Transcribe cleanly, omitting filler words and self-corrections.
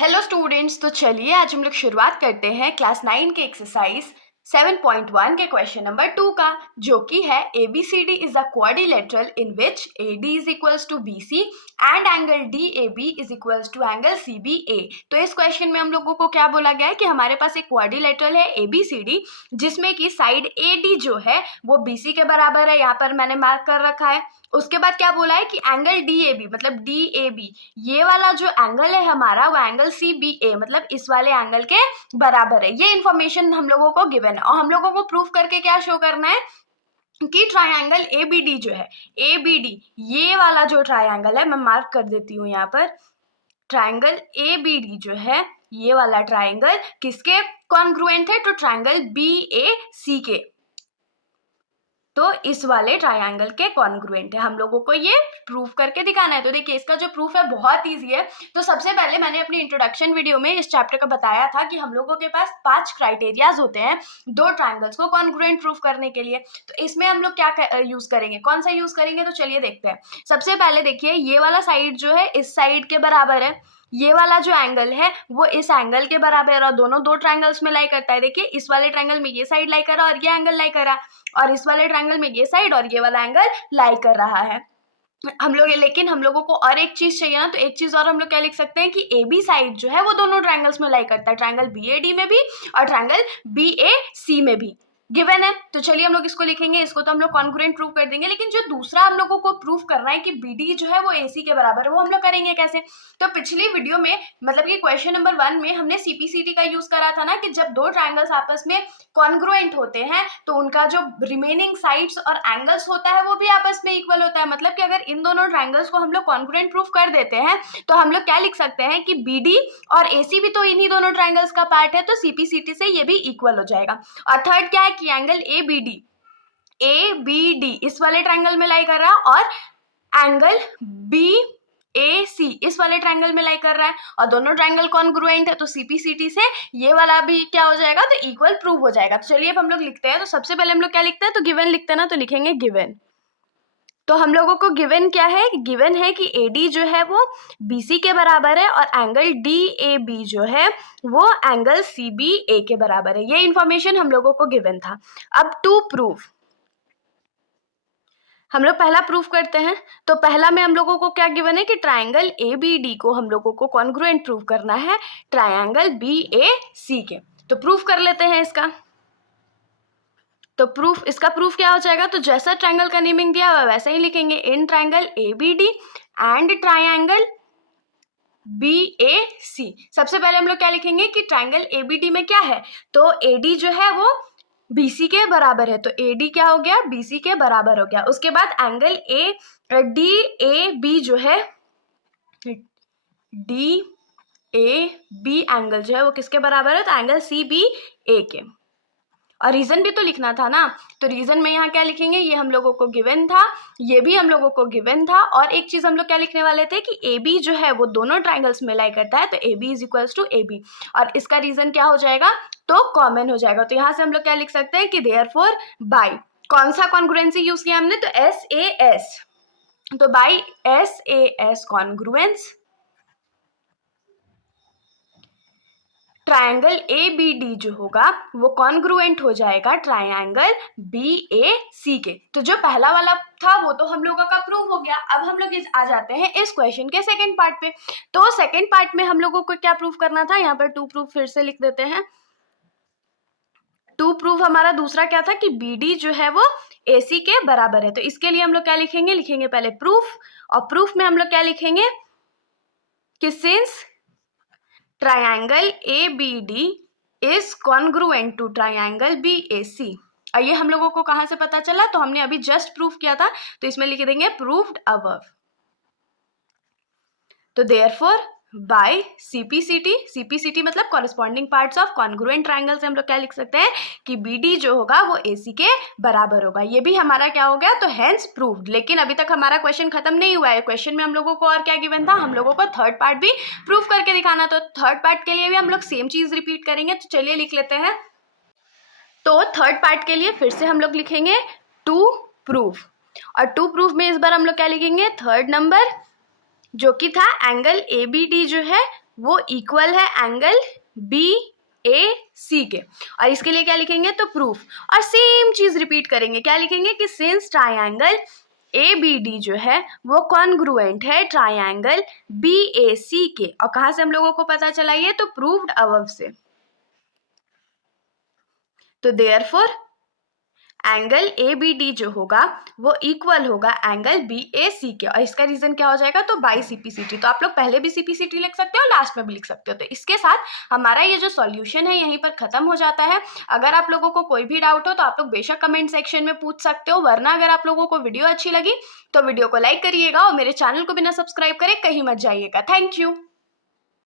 Hello students, तो चलिए आज हम लोग शुरुआत करते हैं क्लास 9 के एक्सरसाइज 7.1 के क्वेश्चन नंबर 2 का, जो कि है ABCD is a quadrilateral in which AD is equals to BC and angle DAB is equals to angle CBA। तो इस क्वेश्चन में हम लोगों को क्या बोला गया है कि हमारे पास एक क्वाड्रिलेटरल है ABCD, जिसमें कि साइड AD जो है वो BC के बराबर है, यहाँ पर मैंने मार्क कर रखा है। उसके बाद क्या बोला है कि एंगल DAB मतलब DAB ये वाला जो एंगल है हमारा वो एंगल CBA मतलब इस वाले एंगल के बराबर है। ये इन्फॉर्मेशन हम लोगों को गिवन है और हम लोगों को प्रूफ करके क्या शो करना है कि ट्राइंगल ABD जो है, ABD ये वाला जो ट्राइंगल है, मैं मार्क कर देती हूँ यहाँ पर, ट्राइंगल ABD जो है ये वाला ट्राइंगल किसके कॉन्ग्रुएंट है? तो ट्राइंगल BAC के, तो इस वाले ट्रायंगल के कॉन्ग्रुएंट है। हम लोगों को ये प्रूफ करके दिखाना है। तो देखिए इसका जो प्रूफ है बहुत इजी है। तो सबसे पहले मैंने अपनी इंट्रोडक्शन वीडियो में इस चैप्टर का बताया था कि हम लोगों के पास 5 क्राइटेरियाज होते हैं दो ट्रायंगल्स को कॉन्ग्रुएंट प्रूफ करने के लिए। तो इसमें हम लोग क्या यूज करेंगे, कौन सा यूज करेंगे, तो चलिए देखते हैं। सबसे पहले देखिए ये वाला साइड जो है इस साइड के बराबर है, ये वाला जो एंगल है वो इस एंगल के बराबर है और दोनों दो ट्रायंगल्स में लाई करता है। देखिए इस वाले ट्रायंगल में ये साइड लाई कर रहा है और ये एंगल लाई कर रहा है, और इस वाले ट्रायंगल में ये साइड और ये वाला एंगल लाई कर रहा है। हम लोग लेकिन हम लोगों को और एक चीज चाहिए ना, तो एक चीज और हम लोग क्या लिख सकते हैं कि AB साइड जो है वो दोनों ट्रायंगल्स में लाई करता है, ट्रायंगल BAD में भी और ट्रायंगल BAC में भी गिवन है। तो चलिए हम लोग इसको लिखेंगे, इसको तो हम लोग कॉन्ग्रुएंट प्रूव कर देंगे। लेकिन जो दूसरा हम लोगों को प्रूव करना है कि BD जो है वो AC के बराबर है, वो हम लोग करेंगे कैसे? तो पिछली वीडियो में मतलब कि क्वेश्चन नंबर 1 में हमने CPCT का यूज करा था ना, कि जब दो ट्रायंगल्स आपस में कॉन्ग्रुएंट होते हैं तो उनका जो रिमेनिंग साइड्स और एंगल्स होता है वो भी आपस में इक्वल होता है। मतलब कि अगर इन दोनों ट्रायंगल्स को हम लोग कॉन्ग्रुएंट प्रूफ कर देते हैं तो हम लोग क्या लिख सकते हैं कि BD और AC भी तो इन्हीं दोनों ट्रायंगल्स का पार्ट है, तो CPCT से ये भी इक्वल हो जाएगा। और थर्ड क्या है कि एंगल ABD इस वाले ट्रायंगल में लाई कर रहा है और एंगल BAC इस वाले ट्रायंगल में लाई कर रहा है और दोनों ट्रायंगल कॉन्ग्रुएंट है, तो CPCT से ये वाला भी क्या हो जाएगा, तो इक्वल प्रूव हो जाएगा। तो चलिए अब हम लोग लिखते हैं। तो सबसे पहले हम लोग क्या लिखते हैं, तो गिवन लिखते हैं ना, तो लिखेंगे गिवन। तो हम लोगों को गिवन क्या है, गिवन है कि AD जो है वो BC के बराबर है और एंगल DAB जो है वो एंगल CBA के बराबर है। ये इंफॉर्मेशन हम लोगों को गिवन था। अब टू प्रूफ हम लोग पहला प्रूफ करते हैं। तो पहला में हम लोगों को क्या गिवन है कि ट्रायंगल ABD को हम लोगों को कॉन्ग्रुएंट प्रूफ करना है ट्रायंगल BAC के। तो प्रूफ कर लेते हैं इसका। तो प्रूफ, इसका प्रूफ क्या हो जाएगा, तो जैसा ट्रायंगल का नेमिंग दिया हुआ वैसा ही लिखेंगे, in triangle ABD and triangle BAC। सबसे पहले हम लोग क्या लिखेंगे कि ट्रायंगल ABD में क्या है, तो AD जो है वो BC के बराबर है, तो AD क्या हो गया, BC के बराबर हो गया। उसके बाद एंगल DAB जो है, DAB एंगल जो है वो किसके बराबर है, तो एंगल CBA के। और रीजन भी तो लिखना था ना, तो रीजन में यहाँ क्या लिखेंगे, ये हम लोगों को गिवन था, ये भी हम लोगों को गिवन था। और एक चीज हम लोग क्या लिखने वाले थे कि AB जो है वो दोनों ट्रायंगल्स में लाई करता है, तो AB is equals to AB और इसका रीजन क्या हो जाएगा, तो कॉमन हो जाएगा। तो यहाँ से हम लोग क्या लिख सकते हैं कि देयरफॉर बाय कौन सा कॉन्ग्रुएंसी यूज किया हमने, तो SAS, तो by SAS congruence triangle ABD जो होगा वो कॉन्ग्रुएंट हो जाएगा ट्रायंगल BAC के। तो जो पहला वाला था वो तो हम लोगों का प्रूव हो गया। अब हम लोग आ जाते हैं इस क्वेश्चन के सेकंड पार्ट पे। तो सेकंड पार्ट में हम लोगों को क्या प्रूव करना था, यहाँ पर टू प्रूफ फिर से लिख देते हैं। टू प्रूफ हमारा दूसरा क्या था कि BD जो है वो AC के बराबर है। तो इसके लिए हम लोग क्या लिखेंगे, लिखेंगे पहले प्रूफ, और प्रूफ में हम लोग क्या लिखेंगे कि since triangle ABD is congruent to triangle BAC। और ये हम लोगों को कहाँ से पता चला, तो हमने अभी जस्ट प्रूफ किया था, तो इसमें लिख देंगे प्रूव्ड अबव। तो देयरफॉर बाय CPCT मतलब corresponding parts of congruent triangle से हम लोग क्या लिख सकते हैं कि BD जो होगा वो AC के बराबर होगा। ये भी हमारा क्या हो गया, तो हेंस प्रूव्ड। लेकिन अभी तक हमारा क्वेश्चन खत्म नहीं हुआ है। क्वेश्चन में हम लोगों को और क्या गिवन था, हम लोगों को थर्ड पार्ट भी प्रूव करके दिखाना। तो थर्ड पार्ट के लिए भी हम लोग सेम चीज रिपीट करेंगे। तो चलिए लिख लेते हैं। तो थर्ड पार्ट के लिए फिर से हम लोग लिखेंगे टू प्रूफ, और टू प्रूफ में इस बार हम लोग क्या लिखेंगे, थर्ड नंबर जो कि था एंगल ABD जो है वो इक्वल है एंगल BAC के। और इसके लिए क्या लिखेंगे, तो प्रूफ, और सेम चीज रिपीट करेंगे, क्या लिखेंगे कि सिंस ट्राइंगल ABD जो है वो कॉन्ग्रुएंट है ट्राइंगल BAC के। और कहाँ से हम लोगों को पता चला ये, तो प्रूव्ड अबव से। तो देयरफॉर एंगल ABD जो होगा वो इक्वल होगा एंगल BAC के। और इसका रीजन क्या हो जाएगा, तो बाई CPCT। तो आप लोग पहले भी CPCT लिख सकते हो, लास्ट में भी लिख सकते हो। तो इसके साथ हमारा ये जो सॉल्यूशन है यहीं पर खत्म हो जाता है। अगर आप लोगों को कोई भी डाउट हो तो आप लोग बेशक कमेंट सेक्शन में पूछ सकते हो, वरना अगर आप लोगों को वीडियो अच्छी लगी तो वीडियो को लाइक करिएगा और मेरे चैनल को बिना सब्सक्राइब करे कहीं मत जाइएगा। Thank you.